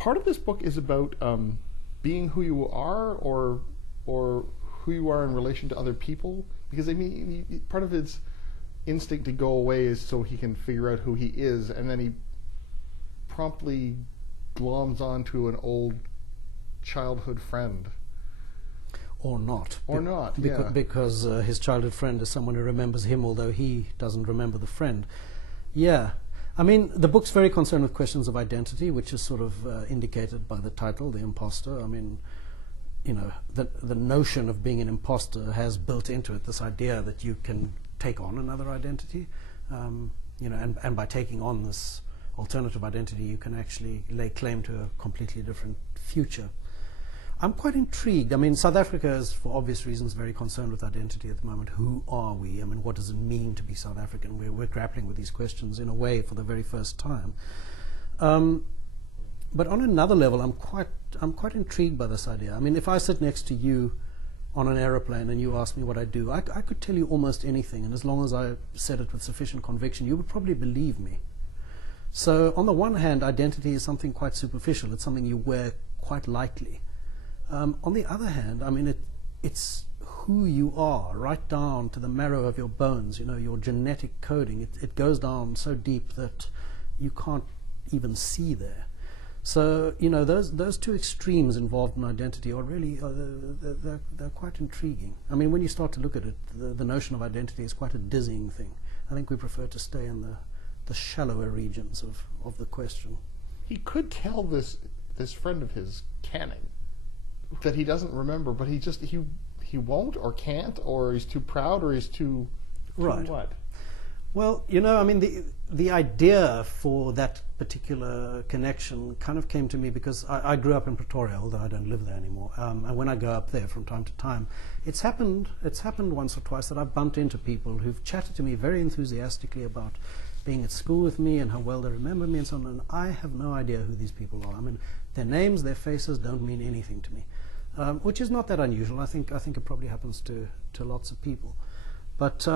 part of this book is about being who you are, or who you are in relation to other people. Because I mean, part of his instinct to go away is so he can figure out who he is, and then he promptly gloms onto an old childhood friend. Or not. Or not, because his childhood friend is someone who remembers him, although he doesn't remember the friend. Yeah. I mean, the book's very concerned with questions of identity, which is sort of indicated by the title, The Imposter. I mean, you know, the notion of being an imposter has built into it this idea that you can take on another identity, you know, and by taking on this alternative identity, you can actually lay claim to a completely different future. I'm quite intrigued. I mean, South Africa is, for obvious reasons, very concerned with identity at the moment. Who are we? I mean, what does it mean to be South African? We're grappling with these questions in a way for the very first time. But on another level, I'm quite intrigued by this idea. I mean, if I sit next to you on an aeroplane and you ask me what I do, I could tell you almost anything, and as long as I said it with sufficient conviction, you would probably believe me. So on the one hand, identity is something quite superficial. It's something you wear quite lightly. On the other hand, I mean, it's who you are, right down to the marrow of your bones, you know, your genetic coding. It goes down so deep that you can't even see there. So, you know, those two extremes involved in identity are really, they're quite intriguing. I mean, when you start to look at it, the notion of identity is quite a dizzying thing. I think we prefer to stay in the shallower regions of the question. He could tell this friend of his, Canning, that he doesn't remember, but he won't or can't, or he's too proud, or he's too right. What? Well, you know, I mean, the idea for that particular connection kind of came to me because I grew up in Pretoria, although I don't live there anymore. And when I go up there from time to time, it's happened once or twice that I've bumped into people who've chatted to me very enthusiastically about being at school with me and how well they remember me and so on. And I have no idea who these people are. I mean, their names, their faces don't mean anything to me, which is not that unusual. I think it probably happens to lots of people. But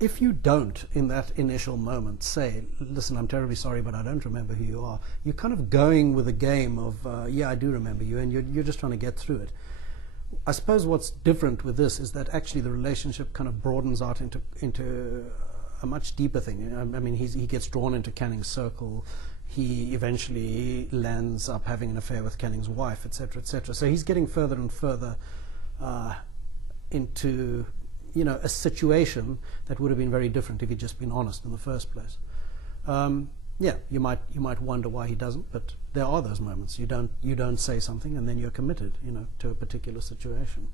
if you don't, in that initial moment, say, listen, I'm terribly sorry, but I don't remember who you are, you're kind of going with a game of, yeah, I do remember you, and you're just trying to get through it. I suppose what's different with this is that actually the relationship kind of broadens out into a much deeper thing. I mean, he gets drawn into Canning's circle. He eventually lands up having an affair with Canning's wife, etc., etc. So he's getting further and further into, you know, a situation that would have been very different if he'd just been honest in the first place. Yeah, you might wonder why he doesn't, but there are those moments. You don't say something, and then you're committed, you know, to a particular situation.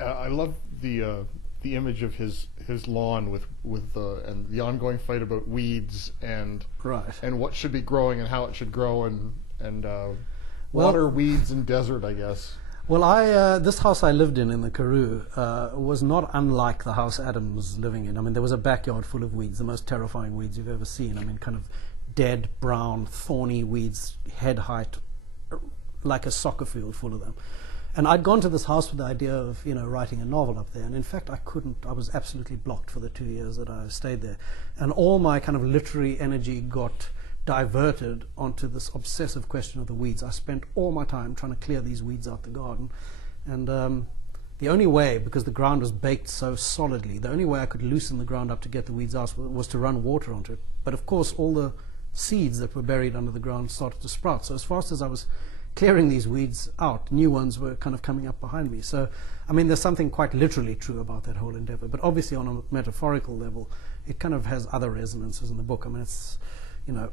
I love the image of his lawn with and the ongoing fight about weeds and what should be growing and how it should grow and water, weeds, and desert, I guess. Well, this house I lived in the Karoo, was not unlike the house Adam was living in. I mean, there was a backyard full of weeds, the most terrifying weeds you've ever seen. I mean, kind of dead, brown, thorny weeds, head height, like a soccer field full of them. And I'd gone to this house with the idea of, you know, writing a novel up there. And in fact, I couldn't. I was absolutely blocked for the 2 years that I stayed there. And all my kind of literary energy got diverted onto this obsessive question of the weeds. I spent all my time trying to clear these weeds out the garden. And the only way, because the ground was baked so solidly, the only way I could loosen the ground up to get the weeds out was to run water onto it. But of course, all the seeds that were buried under the ground started to sprout. So as fast as I was clearing these weeds out, new ones were kind of coming up behind me. So, I mean, there's something quite literally true about that whole endeavor. But obviously, on a metaphorical level, it kind of has other resonances in the book. I mean, it's, you know,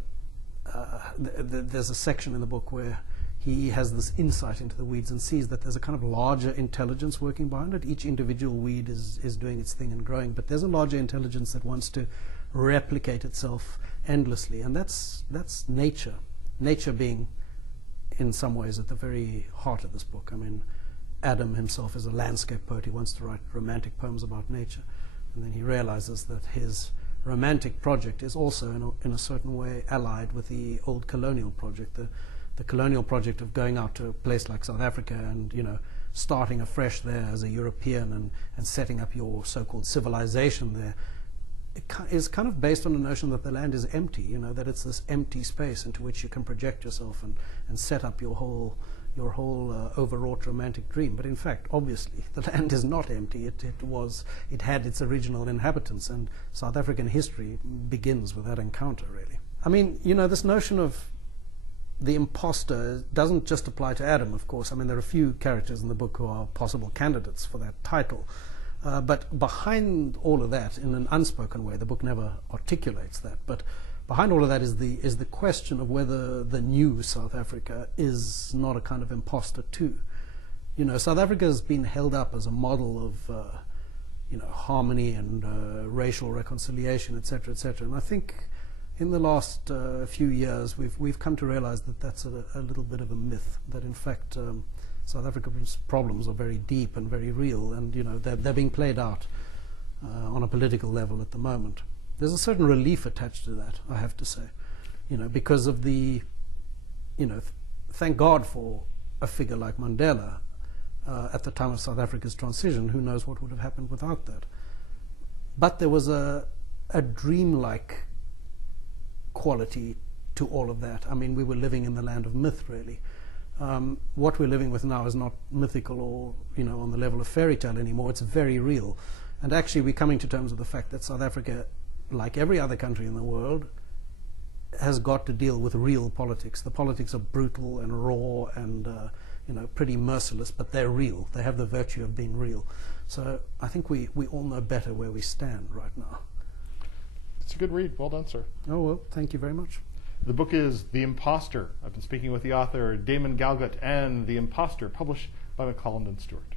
there's a section in the book where he has this insight into the weeds and sees that there's a kind of larger intelligence working behind it. Each individual weed is doing its thing and growing, but there's a larger intelligence that wants to replicate itself endlessly, and that's nature. Nature being, in some ways, at the very heart of this book. I mean, Adam himself is a landscape poet. He wants to write romantic poems about nature, and then he realizes that his romantic project is also in a certain way allied with the old colonial project, the colonial project of going out to a place like South Africa and, you know, starting afresh there as a European and setting up your so-called civilization there. is kind of based on the notion that the land is empty, you know, that it's this empty space into which you can project yourself and set up your whole overwrought romantic dream. But in fact, obviously, the land is not empty. It had its original inhabitants, and South African history begins with that encounter, really. I mean, you know, this notion of the imposter doesn't just apply to Adam, of course. I mean, there are a few characters in the book who are possible candidates for that title. But behind all of that, in an unspoken way, the book never articulates that, but behind all of that is the question of whether the new South Africa is not a kind of imposter too. You know, South Africa has been held up as a model of you know, harmony and racial reconciliation, etc., etc. And I think in the last few years we've come to realize that that's a little bit of a myth. That in fact South Africa's problems are very deep and very real, and you know, they're being played out on a political level at the moment. There's a certain relief attached to that, I have to say, you know, because of the, you know, thank God for a figure like Mandela at the time of South Africa's transition. Who knows what would have happened without that? But there was a dreamlike quality to all of that. I mean, we were living in the land of myth, really. What we're living with now is not mythical or, you know, on the level of fairy tale anymore. It's very real. And actually, we're coming to terms with the fact that South Africa, like every other country in the world, has got to deal with real politics. The politics are brutal and raw and you know, pretty merciless, but they're real. They have the virtue of being real. So I think we all know better where we stand right now. It's a good read. Well done, sir. Oh, well, thank you very much. The book is The Imposter. I've been speaking with the author, Damon Galgut, and The Imposter, published by Maclelland and Stewart.